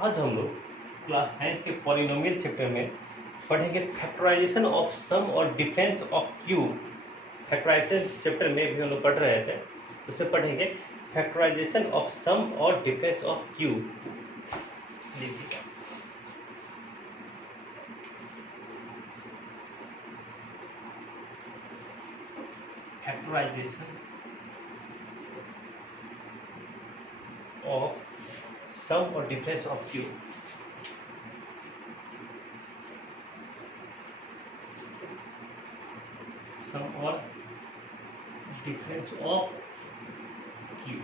आज हम लोग क्लास 9 के पॉलिनोमियल चैप्टर में पढ़ेंगे फैक्टराइजेशन ऑफ सम और difference of cube. Factorization chapter में भी हम लोग पढ़ रहे थे, उसमें पढ़ेंगे फैक्टराइजेशन ऑफ सम और डिफरेंस ऑफ क्यूब। देखिएगा, फैक्टराइजेशन ऑफ सम और डिफरेंस ऑफ क्यूब। सम और difference of cube.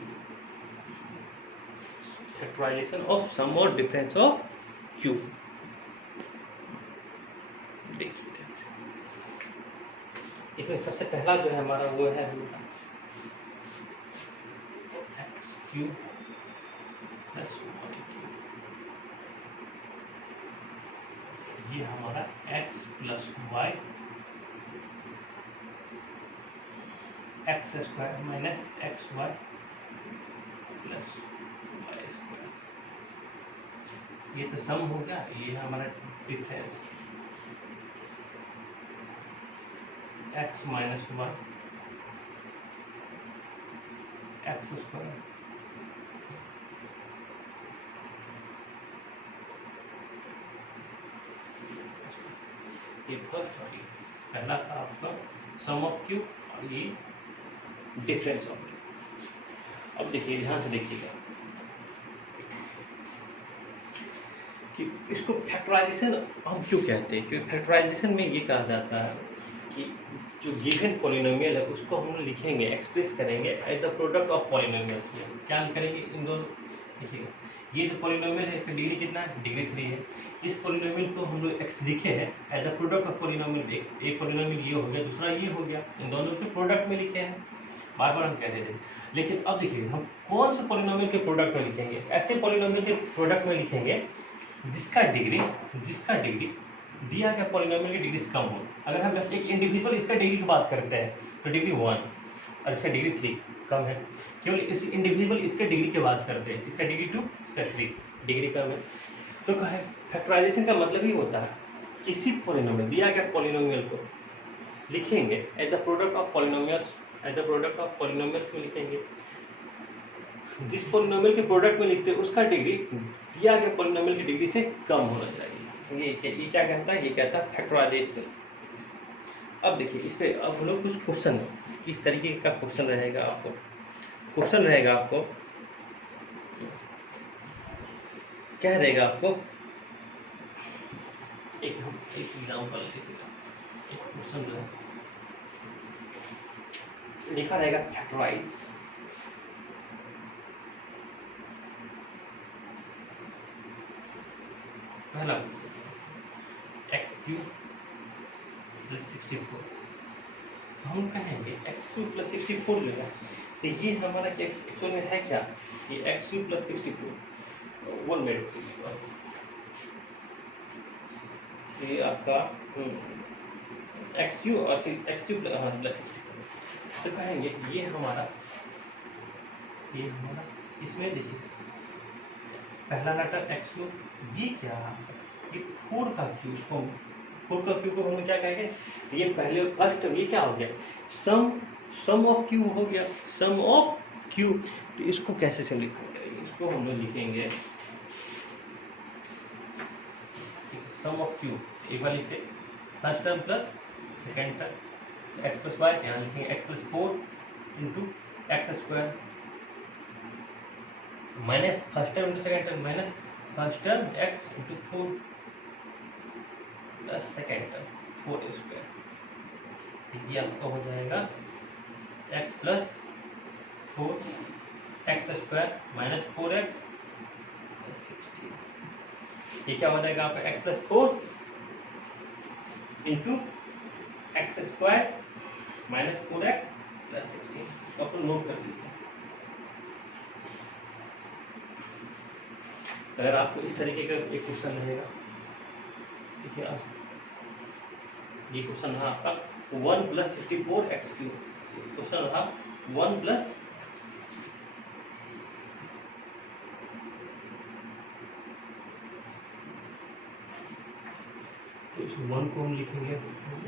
Factorisation of sum और डिफरेंस ऑफ क्यूब। देखिए, इसमें सबसे पहला जो है हमारा वो है x cube plus y cube. ये हमारा x plus y x square minus x y plus y square. ये तो सम हो गया, ये हमारा difference x minus y x square ये फर्स्ट और ये पहला था आपका सम ऑफ क्यूब और ये डिफरेंस ऑफ क्यूब। अब देखिए, ध्यान से देखिएगा कि इसको फैक्टराइजेशन हम क्यों कहते हैं। क्योंकि फैक्टराइजेशन में ये कहा जाता है कि जो गिवन पॉलिनोमियल है उसको हम लिखेंगे, एक्सप्रेस करेंगे as the product of polynomials. क्या करेंगे, इन दोनों देखिएगा, ये जो पॉलिनोमियल है इसका डिग्री कितना है, डिग्री 3 है। इस पॉलिनोमियल को हम लोग एक्स लिखे हैं as the product of polynomial. एक पॉलिनोमियल ये हो गया, दूसरा ये हो गया, इन दोनों के प्रोडक्ट में लिखे हैं। बार बार हम कहते थे, लेकिन अब देखिए हम कौन से पॉलिनोमियल के प्रोडक्ट में लिखेंगे। ऐसे पॉलिनोमियल के प्रोडक्ट में लिखेंगे जिसका डिग्री दिया गया पॉलिनोमियल की डिग्री से कम हो। अगर हम बस एक इंडिविजुअल इसका डिग्री की बात करते हैं तो डिग्री 1 और इसका डिग्री 3 कम है। केवल इस इंडिविजुअल इसके डिग्री की बात करते हैं, इसका डिग्री 2 इसका 3 डिग्री कम है। तो कहे फैक्टराइजेशन का मतलब ही होता है किसी पॉलिनोमियल दिया गया पॉलिनोमियल को लिखेंगे as the product of polynomials. As the product of polynomials में लिखेंगे, जिस पॉलिनोमियल के प्रोडक्ट में लिखते हैं उसका डिग्री दिया गया पॉलिनोमियल की डिग्री से कम होना चाहिए। ये क्या कहता है, ये कहता है फैक्टराइजेशन। अब देखिए इस पे अब हम लोग कुछ क्वेश्चन, किस तरीके का क्वेश्चन रहेगा आपको, क्या रहेगा आपको, एक एग्जाम्पल लिखिएगा। एक क्वेश्चन जो है लिखा रहेगा फैक्टराइज पहला एक्स क्यूब प्लस 64। हम कहेंगे एक्स क्यूब प्लस 64 लेगा, तो ये हमारा एक्चुअल में है क्या, ये एक्स क्यूब प्लस 64 1 मिनट ये आपका एक्स क्यूब और एक्स क्यूब प्लस 64। तो कहेंगे ये हमारा इसमें देखिए पहला लेटर एक्स क्यूब, ये क्या, ये 4 का क्यूब, इसको 4 का क्यूब को हम क्या कहेंगे, ये पहले फर्स्ट ये क्या हो गया, सम ऑफ क्यूब हो गया, सम ऑफ क्यूब। तो इसको कैसे सिम्प्लीफाई करेंगे, इसको हम लोग लिखेंगे सम ऑफ क्यूब एक बार लिखते first term plus second term x plus y, यहाँ लिखेंगे x plus 4 into x square minus first term into second term minus first term x into 4 plus second term 4 square. ये आपका हो जाएगा x plus 4 x square minus 4x plus 16। ये क्या हो जाएगा आपका x plus 4 into x square minus 4x plus 16। अपन नोट कर लीजिए। अगर आपको इस तरीके का एक क्वेश्चन रहेगा, देखिए ये क्वेश्चन रहा आपका 1 प्लस 64 एक्स क्यूब, क्वेश्चन रहा 1 प्लस इस 1 को हम लिखेंगे,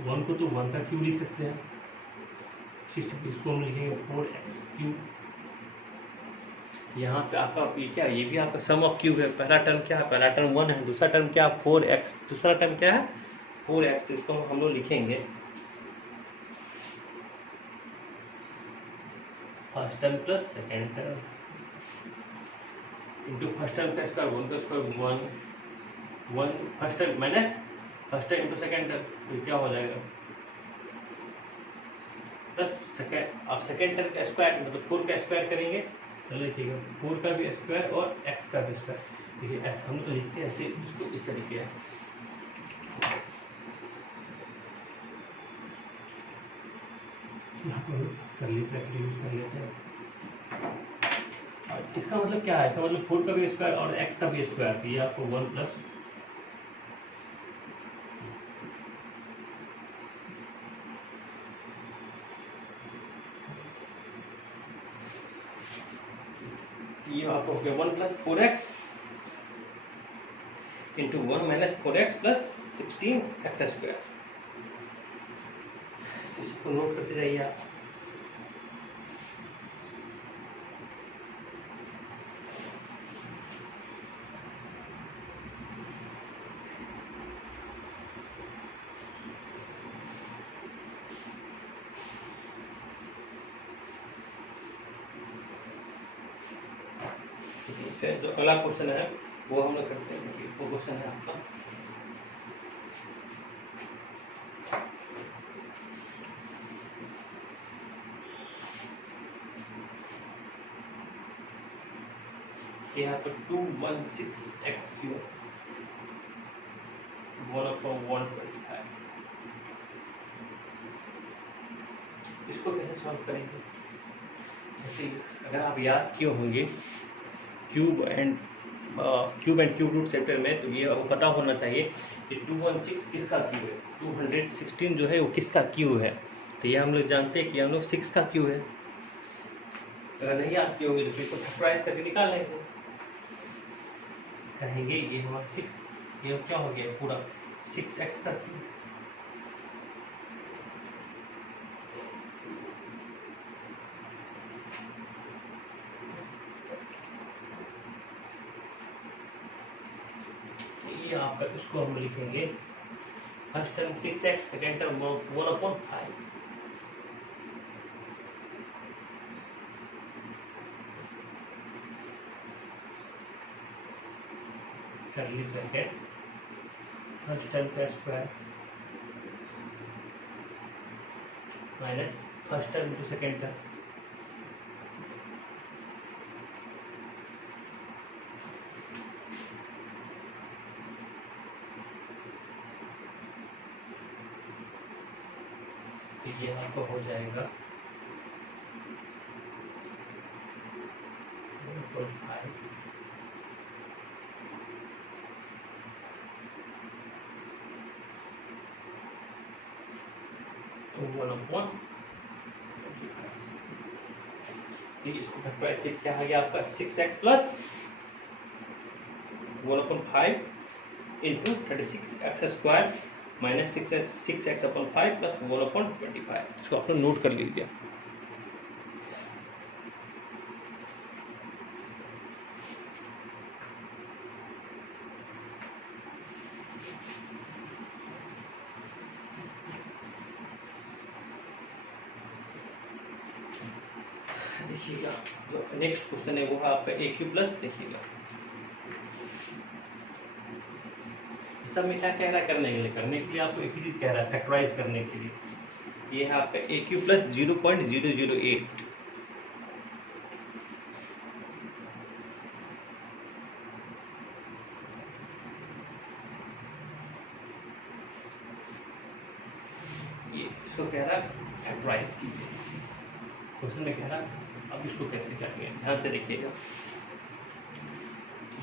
1 को तो 1 का क्यूब लिख सकते हैं, 60 इसको हम लिखेंगे 4x क्यूब। यहाँ पे आपका ये क्या, ये भी आपका सम ऑफ क्यूब है। पहला टर्म क्या है, पहला टर्म 1 है, दूसरा टर्म क्या 4x, दूसरा टर्म क्या है 4x। तो इसको हम लोग लिखेंगे first term plus second term into first term का स्क्वायर 1 का square 1 first term minus first term into second term, तो क्या हो जाएगा प्लस सेकेंड। आप सेकेंड टर्म का स्क्वायर मतलब 4 का स्क्वायर करेंगे तो लिखिएगा 4 का भी स्क्वायर और x का भी स्क्वायर। देखिए ऐसे हम तो लिखते हैं ऐसे, इसको इस तरीके है। यहाँ पर कर्ली ब्रैकेट यूज कर लेते हैं। इसका मतलब क्या है, इसका मतलब 4 का भी स्क्वायर और x का भी स्क्वायर, तो ये आपको 1 प्लस ये आपको हो गया 1 plus 4x into 1 minus 4x plus 16x square. इसको नोट करते जाइए आप। इसका जो अगला क्वेश्चन है वो हम लोग करते हैं। देखिए वो क्वेश्चन है आपका यहाँ पर 216x क्यूब 1/125। इसको कैसे सॉल्व करेंगे, जैसे अगर आप याद किए होंगे cube and cube root chapter में, तो ये आपको पता होना चाहिए कि 216 किसका क्यूब है, 216 जो है वो किसका क्यूब है। तो ये हम लोग जानते हैं कि हम लोग 6 का क्यूब है। अगर नहीं याद किए होंगे तो फिर इसको फैक्टराइज करके निकाल लेंगे, कहेंगे ये हमारा 6, ये क्या हो गया पूरा 6x का क्यूब। ये आपका इसको हम लिखेंगे first term 6x, second term 1/5। Curly bracket first term का square minus first term to second term, ये आपको हो जाएगा 1/5 तो 1/1। इसको फैक्टराइज करके क्या आ गया आपका 6x plus 1/5 into 36x square minus 6x/5 plus 1/25। इसको आप लोग नोट कर लीजिए। देखिएगा जो नेक्स्ट क्वेश्चन है वो है आपका a क्यूब प्लस, देखिएगा सब में क्या कह रहा है करने के लिए आपको एक ही चीज कह रहा है फैक्टराइज करने के लिए। ये है आपका a क्यूब प्लस 0.008। ये इसको कह रहा है फैक्टराइज कीजिए, क्वेश्चन में कह रहा है। अब इसको कैसे करेंगे ध्यान से देखिएगा।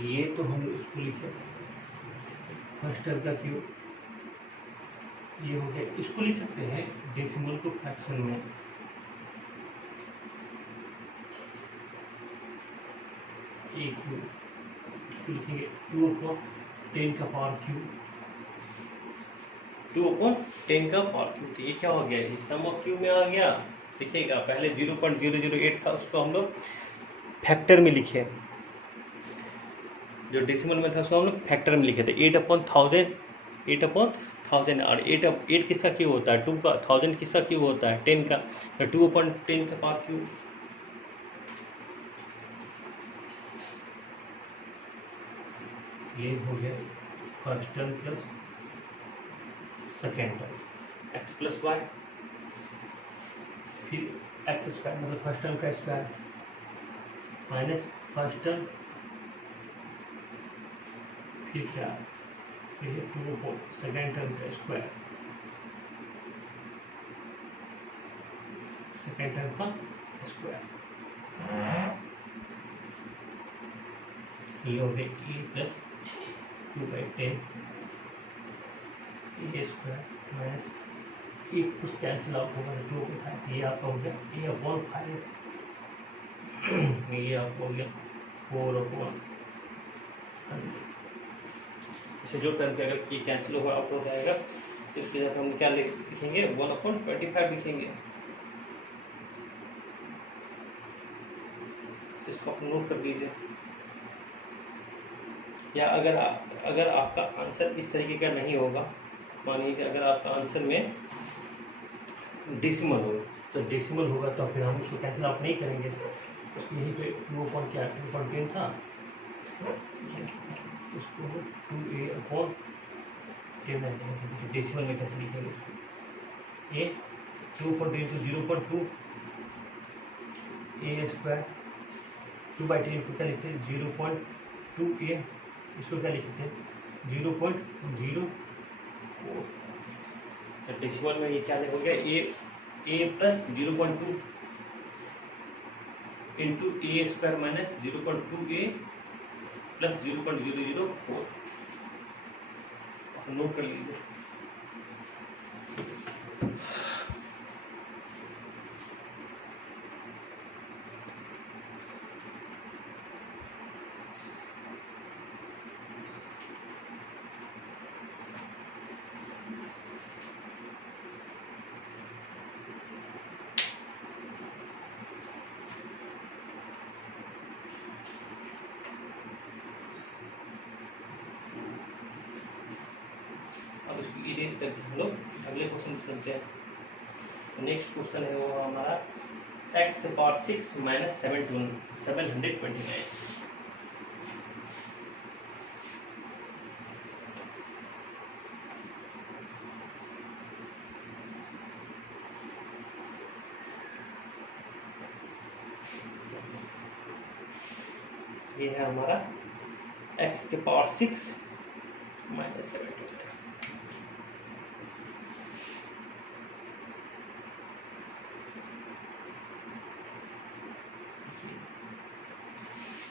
ये तो हम इसको लिखे फर्स्ट टर्म का क्यूब, ये हो गया। इसको लिख सकते हैं डेसिमल को फ्रैक्शन में, ए क्यूब लिखेंगे 2/10 का पावर क्यूब 2/10 का पावर क्यूब। तो ये क्या हो गया, ये सम ऑफ क्यूब में आ गया। देखिएगा पहले 0.008 था, उसको हम लोग फैक्टर में लिखे, जो डेसिमल में था उसको हम लोग फैक्टर में लिखे थे। 8/1000 और 8 किसका क्यूब होता है, 2 का, 1000 किसका क्यूब होता है, 10 का, तो 2/10 का पावर क्यूब। ये हो गया first term plus second term, x plus y, फिर एक्स स्क्वायर मतलब फर्स्ट टर्म का स्क्वायर माइनस फर्स्ट टर्म, फिर क्या, फिर सेकेंड टर्म का स्क्वायर, सेकेंड टर्म का स्क्वायर, ये हो गया ए plus 2/10 a square minus a, कुछ कैंसिल आउट होगा 2/5, ये आपका हो गया A/5, ये आपका हो गया 4/100। इसे जो टर्म के अगर ये कैंसिल होगा आउट हो जाएगा तो इसके साथ हम क्या लिखेंगे, 1/25 लिखेंगे। तो इसको आप नोट कर दीजिए। या अगर आपका आंसर इस तरीके का नहीं होगा, मानिए कि अगर आपका आंसर में डेसिमल हो, तो डेसिमल होगा तो फिर हम उसको कैंसिल आउट नहीं करेंगे, उसको यहीं पे 2.10 था, उसको 2A/10 डेसिमल में कैसे लिखेंगे उसको, ए 2/10 तो 0.2 ए स्क्वायर, 2/10 को क्या लिखते हैं 0.2A, इसको क्या लिखते हैं 0.04। डेसिमल में ये क्या लिखोगे, A plus 0.2 into A square minus 0.2A plus 0.004, note कर लीजिए। अब इसको इरेज करके हम लोग अगले क्वेश्चन चलते हैं। नेक्स्ट क्वेश्चन है वो हमारा x⁶ माइनस 729। ये है हमारा x⁶ माइनस 729।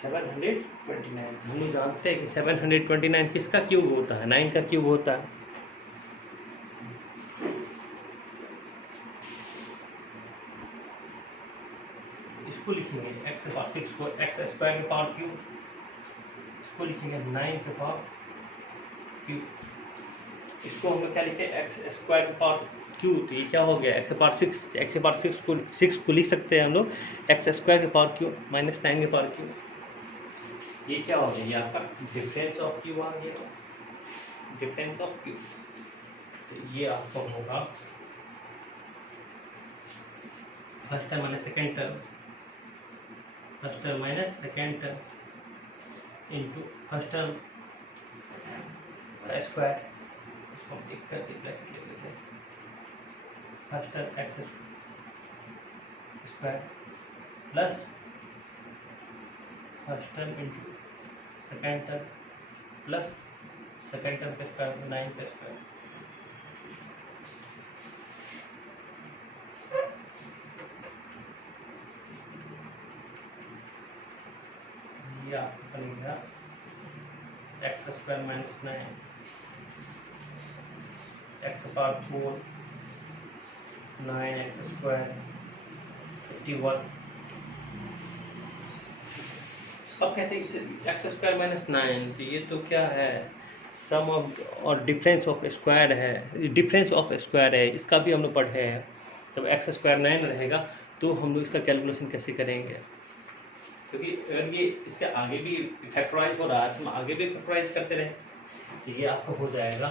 729 हम लोग जानते हैं कि 729 किसका क्यूब होता है, 9 का क्यूब होता है। इसको लिखेंगे x⁶ को x² के पावर क्यूब, इसको लिखेंगे 9 के पावर क्यूब, इसको हम लोग क्या लिखे x² के पावर क्यूब। तो ये क्या हो गया x⁶ को 6 को लिख सकते हैं हम लोग x² के पावर क्यूब माइनस 9 के पावर क्यूब। ये क्या हो गया, ये आपका डिफरेंस ऑफ क्यूब आ गया, डिफरेंस ऑफ क्यूब। तो ये आपका होगा first term minus second term, first term minus second term into first term का स्क्वायर, इसको हम एक करके ब्रैकेट ले लेते हैं, first term x² plus first term into second term plus second term का स्क्वायर 9 का स्क्वायर। ये आपका बनेगा x² माइनस 9 x⁴ 9x² 51। अब कहते हैं x² माइनस 9, तो ये तो क्या है सम ऑफ और डिफरेंस ऑफ स्क्वायर है, डिफरेंस ऑफ स्क्वायर है, इसका भी हम लोग पढ़े हैं। जब एक्स स्क्वायर 9 रहेगा तो हम लोग इसका कैलकुलेशन कैसे करेंगे, क्योंकि अगर ये इसके आगे भी फैक्टराइज हो रहा है तो हम आगे भी फैक्टराइज करते रहे, तो ये आपका हो जाएगा,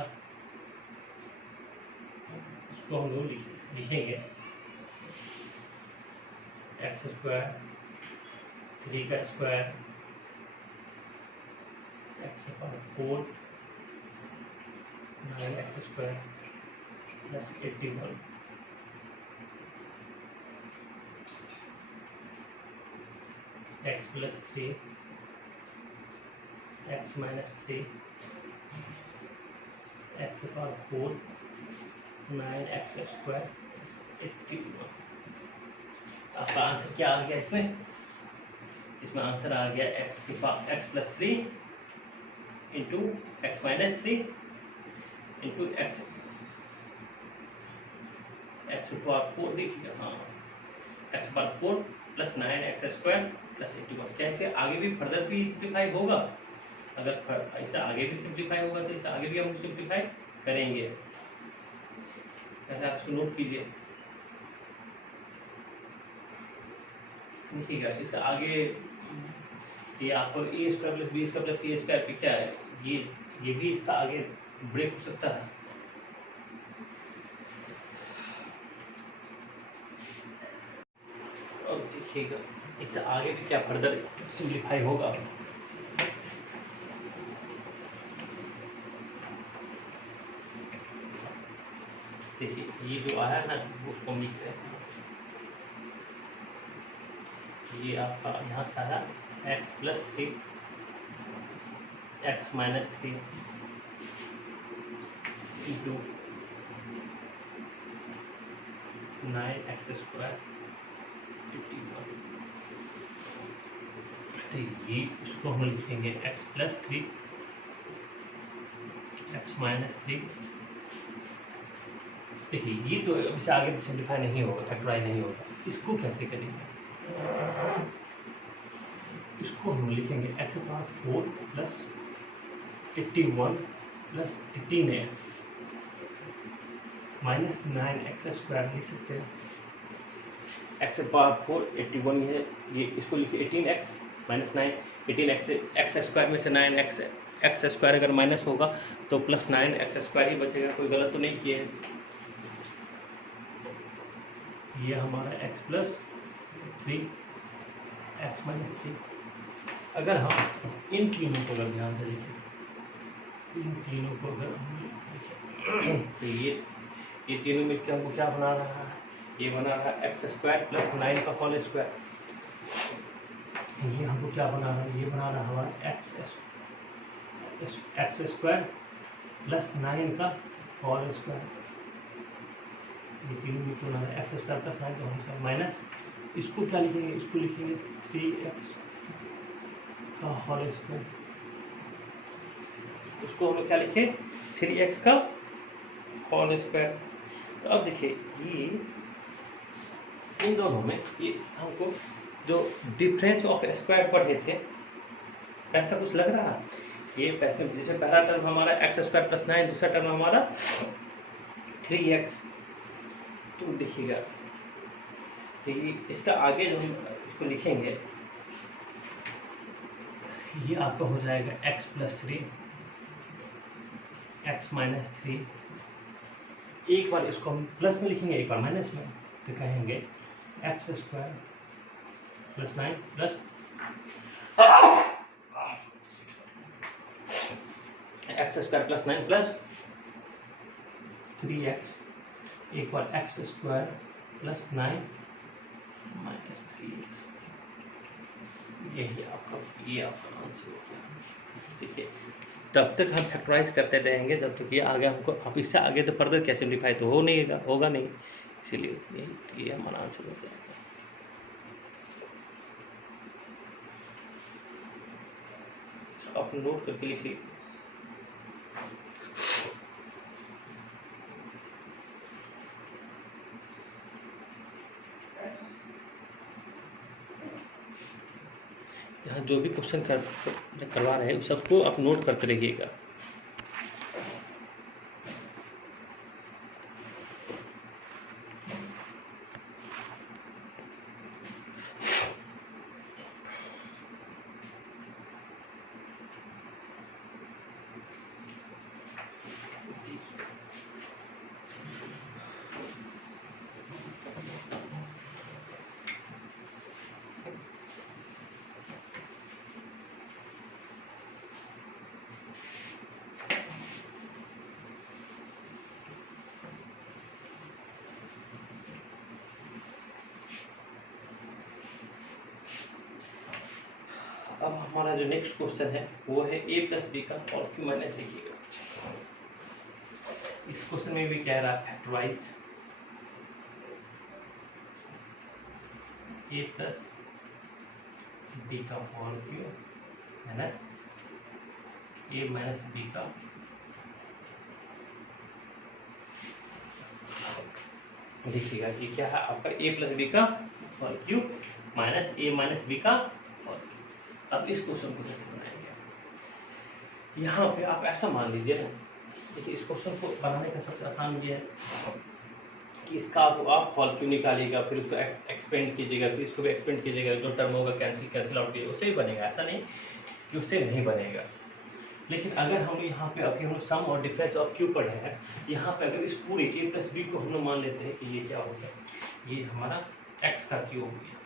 इसको हम लोग लिखेंगे एक्स स्क्वायर 3 का square x power 4 9x square plus 81 x plus 3 x minus 3 x power 4 9x square 81। आपका आंसर क्या आ गया इसमें? इसमें आंसर आ गया x plus 3 into x minus 3 into x power 4, देखिएगा, हाँ x power 4 plus 9x square plus 81। क्या इसे आगे भी फर्दर भी सिंप्लीफाई होगा? अगर ऐसा आगे भी सिंप्लीफाई होगा तो इसे आगे भी हम सिंप्लीफाई करेंगे। ऐसा आप इसको नोट कीजिए, देखिएगा इसका आगे ये आपको A square plus B square plus C square पे क्या है, ये भी इसका आगे ब्रेक हो सकता है। और देखिएगा इससे आगे भी क्या फर्दर सिंप्लीफाई होगा। देखिए ये जो आया ना वो कम लिखते हैं, ये आपका यहाँ से आया x plus 3 x minus 3 into 9x square 51। तो ये इसको हम लिखेंगे एक्स प्लस 3 एक्स माइनस 3। देखिए ये तो इससे आगे सिंप्लीफाई नहीं होगा, फैक्टराइज नहीं होगा। इसको कैसे करेंगे? इसको हम लिखेंगे x power 4 plus 81 plus 18x minus 9x square लिख सकते हैं। एक्स पावर 4 81 ये इसको लिखिए 18x माइनस 9 18x से एक्स स्क्वायर में से 9x एक्स स्क्वायर अगर माइनस होगा तो प्लस 9x स्क्वायर ही बचेगा। कोई गलत तो नहीं किए हैं। ये हमारा x प्लस 3 एक्स माइनस 3। अगर हम इन तीनों को अगर ध्यान से देखें, इन तीनों को अगर हम देखें तो ये तीनों में क्या हमको क्या बना रहा है? ये बना रहा है एक्स स्क्वायर प्लस 9 का होल स्क्वायर। ये हमको क्या बना रहा है? ये बना रहा है हमारा एक्स स्क्वायर प्लस 9 का होल स्क्वायर। ये तीनों में बना रहा है एक्स स्क्वायर प्लस 9 का होल स्क्वायर माइनस, इसको क्या लिखेंगे? इसको लिखेंगे 3x का होल स्क्वायर। उसको हम क्या लिखे? 3x का होल स्क्वायर। तो अब देखिए ये इन दोनों में ये हमको जो डिफरेंस ऑफ स्क्वायर पढ़े थे ऐसा कुछ लग रहा है? ये पैसे जैसे पहला टर्म हमारा एक्स स्क्वायर प्लस 9, दूसरा टर्म हमारा 3x। तो देखिएगा तो ये इसका आगे जो हम इसको लिखेंगे ये आपका हो जाएगा x प्लस 3 एक्स माइनस 3। एक बार इसको हम प्लस में लिखेंगे, एक बार माइनस में, तो कहेंगे X square plus 9 plus X square plus 9 plus 3x। एक बार X square plus 9 minus 3x। ये आपका आंसर होगा। देखिए तब तक हम फैक्टराइज करते रहेंगे जब तक ये आगे हमको, अब इससे आगे तो फर्दर क्या सिम्प्लीफाई तो होगा नहीं, इसीलिए ये हमारा आंसर हो जाएगा। आप नोट करके लिखिए। यहाँ जो भी क्वेश्चन करवा रहे हैं सबको आप नोट करते रहिएगा। अब हमारा जो नेक्स्ट क्वेश्चन है वो है ए प्लस बी का और क्यू माइनस देखिएगा। इस क्वेश्चन में भी कह रहा है फैक्टराइज ए प्लस बी का होल क्यू माइनस ए माइनस बी का देखिएगा कि क्या है आपका ए प्लस बी का होल क्यू माइनस ए माइनस बी का होल क्यू। अब इस क्वेश्चन को कैसे बनाएंगे, यहाँ पे आप ऐसा मान लीजिए ना, देखिए इस क्वेश्चन को बनाने का सबसे आसान ये है कि इसका आप होल क्यू निकालिएगा, फिर उसको एक्सपेंड कीजिएगा, फिर इसको भी एक्सपेंड कीजिएगा, जो टर्म होगा कैंसिल आउट कीजिएगा, उससे ही बनेगा। ऐसा नहीं कि उससे नहीं बनेगा। लेकिन अगर हम यहाँ पे अभी हम सम और डिफरेंस ऑफ क्यू पढ़े हैं, यहाँ पे अगर इस पूरे ए प्लस बी को हम लोग मान लेते हैं कि ये क्या हो गया, ये हमारा एक्स का क्यू हो गया,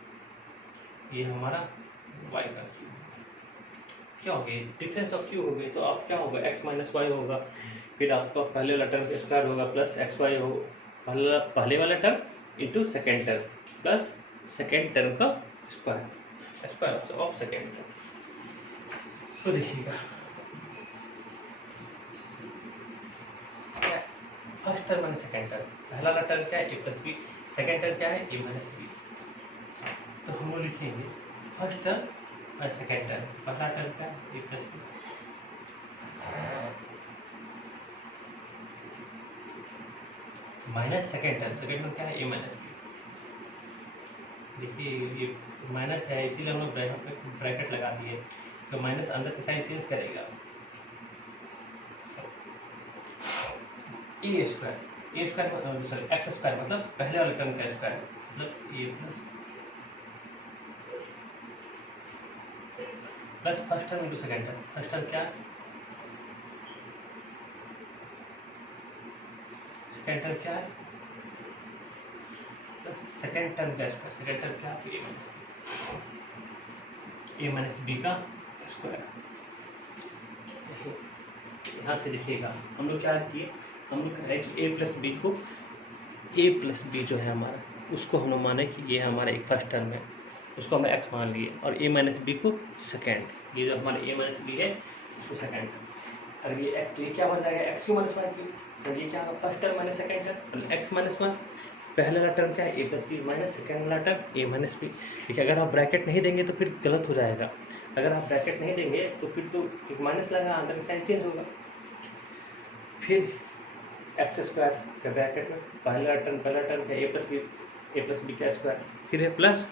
ये हमारा वाई का क्यू हो गया, क्या हो गया डिफरेंस ऑफ क्यू हो गई। तो आप क्या होगा एक्स माइनस वाई होगा, फिर आपका पहले वाला टर्म स्क्वायर होगा प्लस एक्स वाई हो, पहले वाला term into second term plus second term का स्क्वायर ऑफ सेकेंड टर्म। तो देखिएगा first term minus second term, पहला वाला टर्म क्या है ए प्लस बी, सेकेंड टर्म क्या है ए माइनस बी। तो हम लोग लिखेंगे फर्स्ट टर्म और सेकेंड टर्म, पहला टर्म क्या है ए plus B minus second term क्या है ए माइनस बी। देखिए ये माइनस है इसीलिए हम लोग ब्रैकेट लगा दिए, तो माइनस अंदर की साइन चेंज करेगा। A square sorry X square मतलब पहले वाले टर्म का स्क्वायर, मतलब A plus first term into second term. First term क्या, सेकेंड टर्म क्या है, प्लस सेकेंड टर्म का स्क्वायर, सेकेंड टर्म क्या है ए माइनस बी का स्क्वायर। यहाँ से देखिएगा हम लोग क्या किए, हम लोग कह रहे हैं कि ए प्लस बी जो है हमारा, उसको हम लोग माने कि ये हमारा एक फर्स्ट टर्म है, उसको हम एक्स मान लिए, और ए माइनस बी को सेकेंड, ये जो हमारा ए माइनस बी है उसको सेकेंड। अगर ये एक्स, तो ये क्या बन जाएगा x q minus y q, तो ये क्या होगा first term minus second term, x minus one, पहले वाला टर्म क्या है ए प्लस बी माइनस सेकेंड वाला टर्म ए माइनस बी। देखिए अगर आप ब्रैकेट नहीं देंगे तो फिर गलत हो जाएगा, अगर आप ब्रैकेट नहीं देंगे तो फिर तो एक माइनस लगा, अंदर का साइन चेंज होगा। फिर एक्स स्क्वायर का ब्रैकेट में पहला टर्म का ए प्लस बी का स्क्वायर, फिर है plus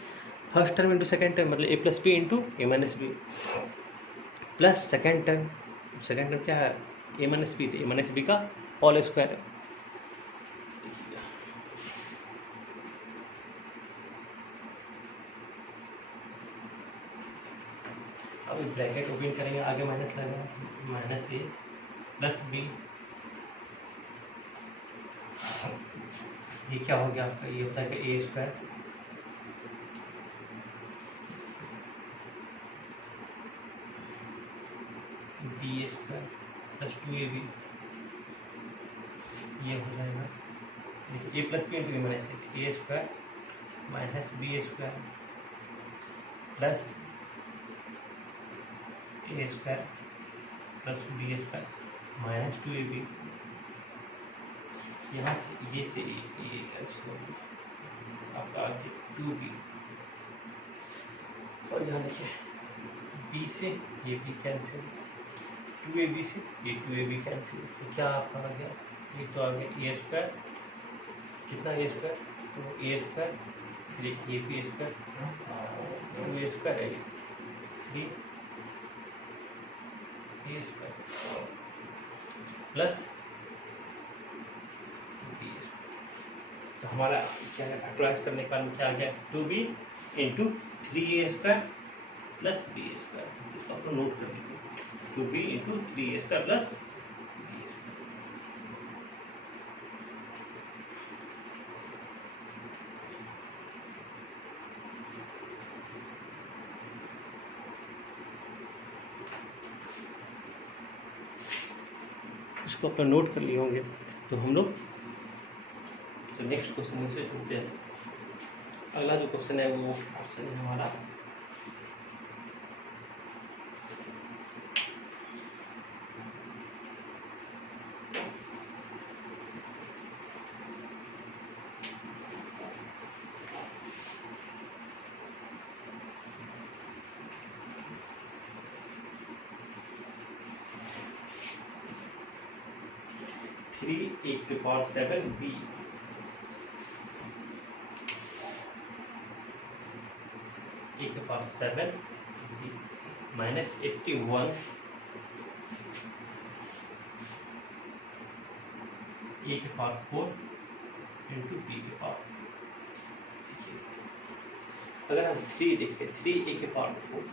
first term into second term मतलब A plus B into A minus B, plus second term क्या है ए माइनस बी, तो ए माइनस बी का होल स्क्वायर है। अब इस ब्रैकेट ओपन करेंगे, आगे माइनस लगेगा, माइनस ए प्लस बी, ये क्या हो गया आपका, ये होता है कि A square B square plus 2ab, ये हो जाएगा देखिए A plus B into A minus A square minus B square plus A square plus B square minus 2ab। यहाँ से ये कैंसिल हो गया आपका आगे 2b, और यहाँ देखिए b से ये b कैंसिल, 2ab से ये 2ab कैंसिल, तो क्या आपका आ गया, ये तो आ गया ए स्क्वायर, कितना ए स्क्वायर, तो ए स्क्वायर देखिए ये बी स्क्वायर 2a स्क्वायर है, 3 ए स्क्वायर प्लस, तो हमारा क्या है फैक्टराइज करने का क्या आ गया 2b into 3a square plus B square, इसको आपको नोट कर लीजिए 2b into 3a square plus B square. इसको अपना नोट कर लिए होंगे, तो हम लोग तो नेक्स्ट क्वेश्चन से सुनते हैं। अगला जो क्वेश्चन है वो क्वेश्चन है हमारा 3 e की पावर 7 b e की पावर 7 b माइनस 81 e की पावर 4 इंटू b की पावर। देखिए अगर हम 3 देखें 3 e की पावर 4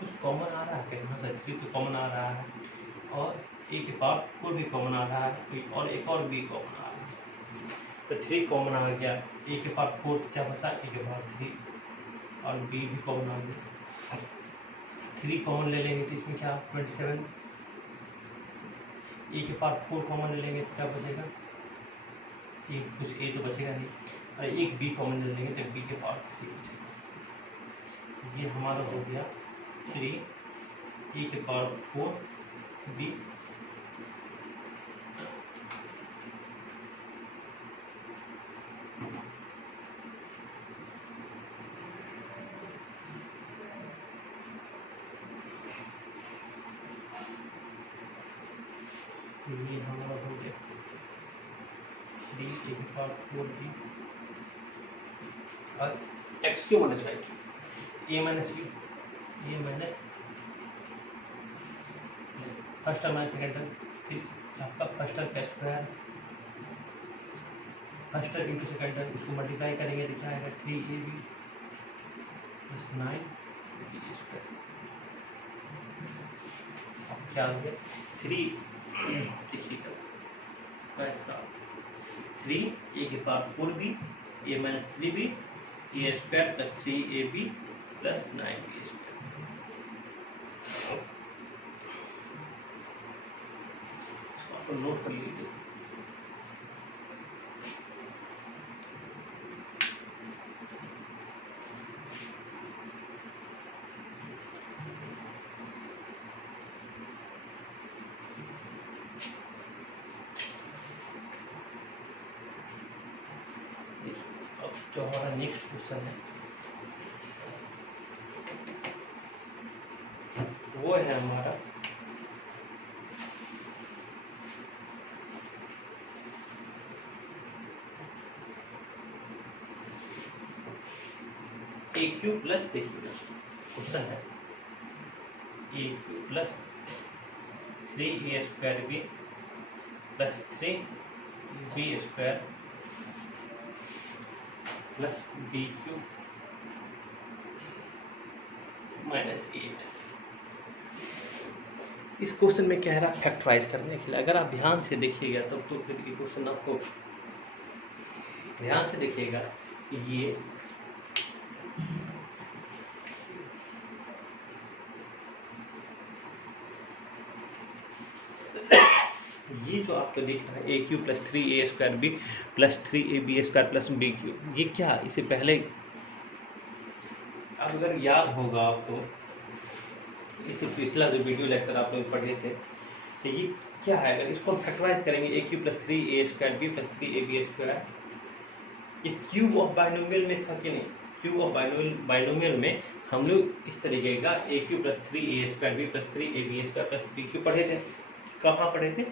कुछ कॉमन आ रहा है क्या? यहाँ से 3 तो कॉमन आ रहा है और e की पावर 4 भी कॉमन आ रहा है और एक और b कॉमन आ रहा है। तो 3 कॉमन आ गया, e की पावर 4 क्या बचा? e की पावर 3 और b भी कॉमन आ गया। 3 कॉमन ले लेंगे तो इसमें क्या 27, e की पावर 4 कॉमन ले लेंगे तो क्या बचेगा? कुछ a तो बचेगा नहीं, और एक b कॉमन ले लेंगे तो b की पावर 3 बचेगा। ये हमारा हो गया 3 e की पावर 4 b ये हमारा हो गया 3 e की पावर 4 b और x क्यों minus y a minus b ये minus first term minus second term, फिर आपका फर्स्ट टर्म का square, first term into second term, उसको मल्टीप्लाई करेंगे तो क्या आएगा 3ab प्लस 9b स्क्वायर। अब क्या हो गया 3 देखिएगा कैसा 3 ए की power 4b a minus 3b A square plus 3ab plus 9b square. इसको नोट कर लीजिए। अब जो हमारा नेक्स्ट क्वेश्चन है वो है हमारा ए क्यू प्लस, देखिए क्वेश्चन है A cube plus 3a square b plus 3b square plus B cube minus 8। इस क्वेश्चन में कह रहा फैक्टराइज करने के लिए। अगर आप ध्यान से देखिएगा तब तो फिर ये क्वेश्चन आपको ध्यान से देखिएगा ये जो आपको दिख रहा है A cube plus 3a square B plus 3ab square plus B cube, ये क्या इससे पहले अगर याद होगा आपको इससे पिछला जो वीडियो लेक्चर आप लोग पढ़े थे तो ये क्या है? अगर इसको फैक्टराइज करेंगे A cube plus 3a square B plus 3ab square, ये क्यूब ऑफ बाइनोमियल में था कि नहीं? क्यूब ऑफ बाइनोमियल में हम लोग इस तरीके का A cube plus 3a square B plus 3ab square plus B cube पढ़े थे। कहाँ पढ़े थे?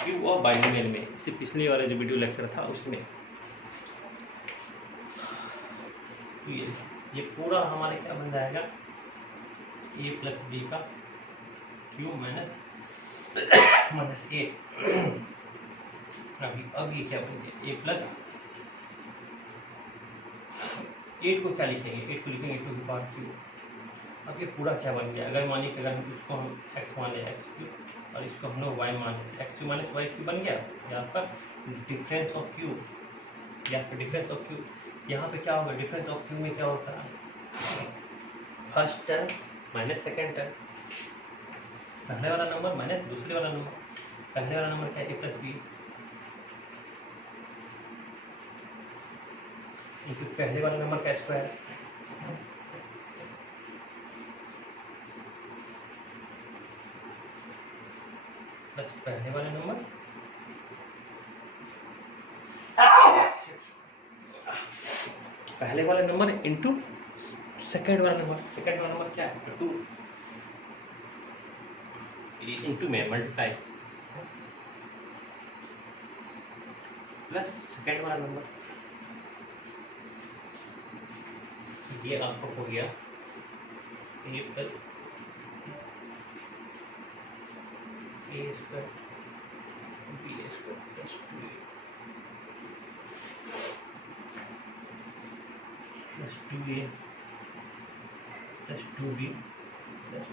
क्यूब ऑफ बाइनोमियल में। इससे पिछले वाला जो वीडियो लेक्चर था उसमें ये पूरा हमारे क्या बन जाएगा ए प्लस बी का क्यूब माइनस 8। अब ये क्या बन गया ए प्लस 8 को क्या लिखेंगे? 8 को लिखेंगे 2 की पावर क्यूब। अब ये पूरा क्या बन गया? अगर मानिए कि अगर हम इसको हम x माने x क्यूब और इसको हम लोग y माने x cube minus y cube बन गया। ये आपका डिफरेंस ऑफ क्यूब, या फिर डिफरेंस ऑफ क्यूब। यहाँ पे क्या होगा? डिफरेंस ऑफ क्यूब में क्या होता है? First term minus second term, पहले वाला नंबर माइनस दूसरे वाला नंबर। पहले वाला नंबर क्या है? ए प्लस बी इंटू पहले वाले नंबर का स्क्वायर प्लस पहले वाले नंबर इंटू सेकेंड वाला नंबर। सेकेंड वाला नंबर क्या है? 2 इंटू में मल्टीप्लाई प्लस सेकेंड वाला नंबर, ये आपका हो गया ए plus A square B square plus 2a plus 2a plus 2b plus,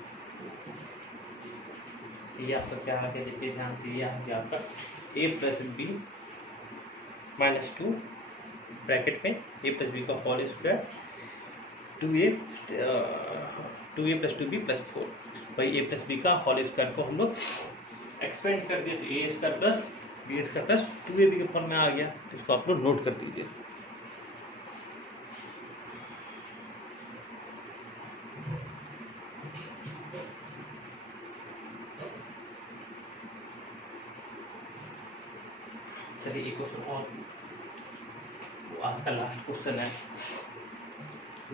ये आपका क्या आ गया देखिए ध्यान से, ये आ गया आपका a plus B minus 2 bracket में ए प्लस बी का whole square 2a plus 2b plus 4, भाई ए प्लस बी का होल स्क्वायर को हम लोग एक्सपेंड कर दिए तो A square plus B square plus 2ab के फॉर्म में आ गया, तो इसको आप लोग नोट कर दीजिए। चलिए एक क्वेश्चन और, वो आज का लास्ट क्वेश्चन है,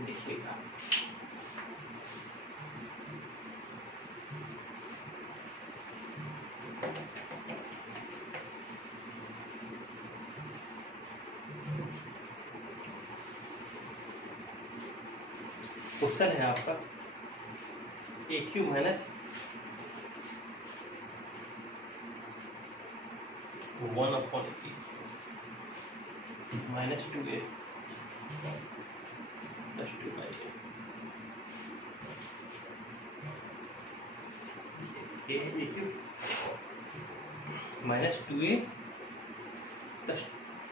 देखिएगा। क्वेश्चन है आपका A cube minus 1/8 minus 2a plus 2/a, A cube minus 2a plus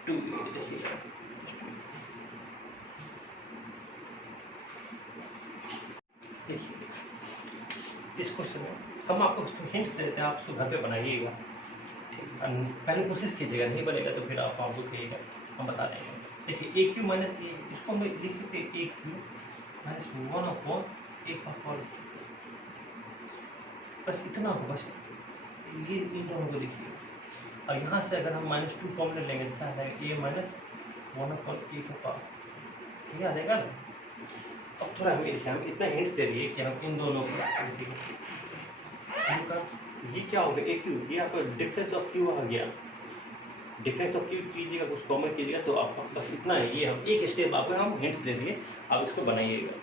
2a, देखिएगा इस क्वेश्चन में हम आपको हिंट्स देते हैं, आप उसको घर पे बनाइएगा, ठीक, पहले कोशिश कीजिएगा, नहीं बनेगा तो फिर आप आपको कहिएगा, हम बता देंगे। देखिए ए क्यू माइनस ए, इसको हम लिख सकते हैं ए क्यू माइनस 1/a का होल, बस इतना होगा, बस ये इन दोनों को देखिए, और यहाँ से अगर हम -2 कॉमन लेंगे तो क्या आ जाएगा ए माइनस 1/a का पावर, ठीक है आ जाएगा ना। अब थोड़ा हमें देखिए, हम इतना हिंट्स दे दिए कि हम इन दोनों को उनका ये क्या होगा ए क्यू, ये आपका डिफरेंस ऑफ क्यू आ गया, डिफरेंस ऑफ क्यू कीजिएगा, कुछ कॉमन कीजिएगा तो आपका बस इतना है, ये हम एक स्टेप आपको हम हिंट्स दे दिए, आप इसको बनाइएगा।